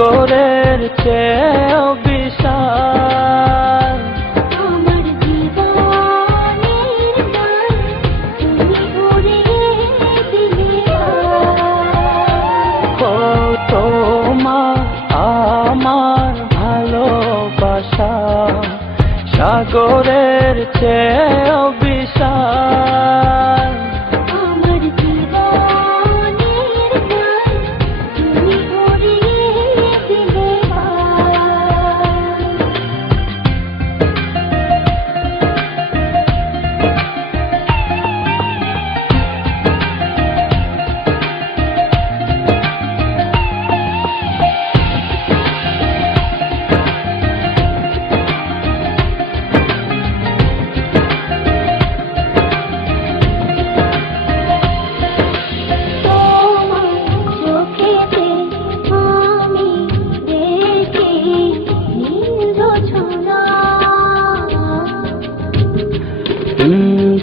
সাগরের চেয়েও বিশাল। তোমার আমার ভালোবাসা সাগরের চেয়েও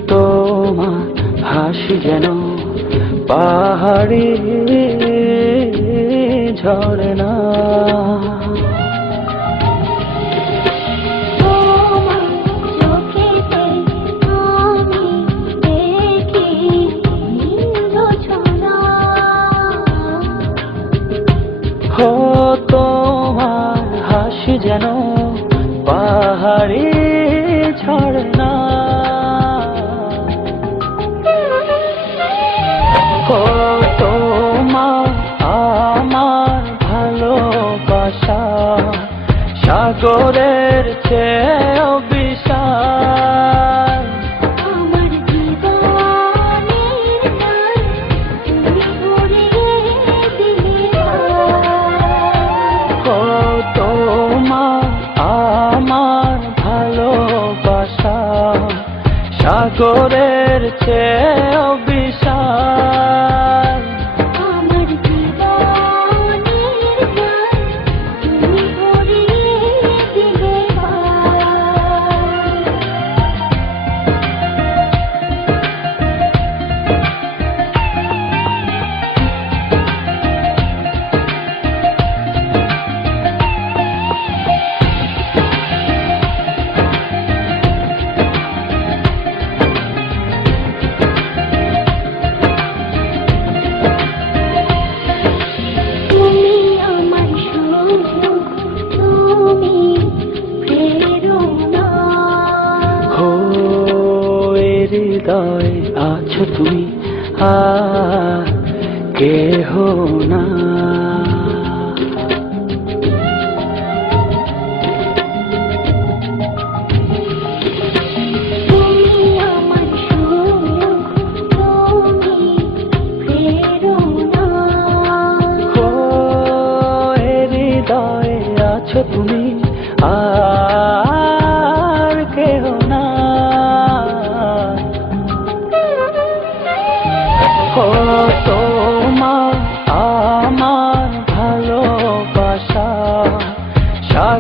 তোমার হাসি যেন পাহাড়ি ঝরে না তোমার হাসি যেন পাহাড়ি করেছে অবি হৃদয় আছো তুমি? আ কেহ না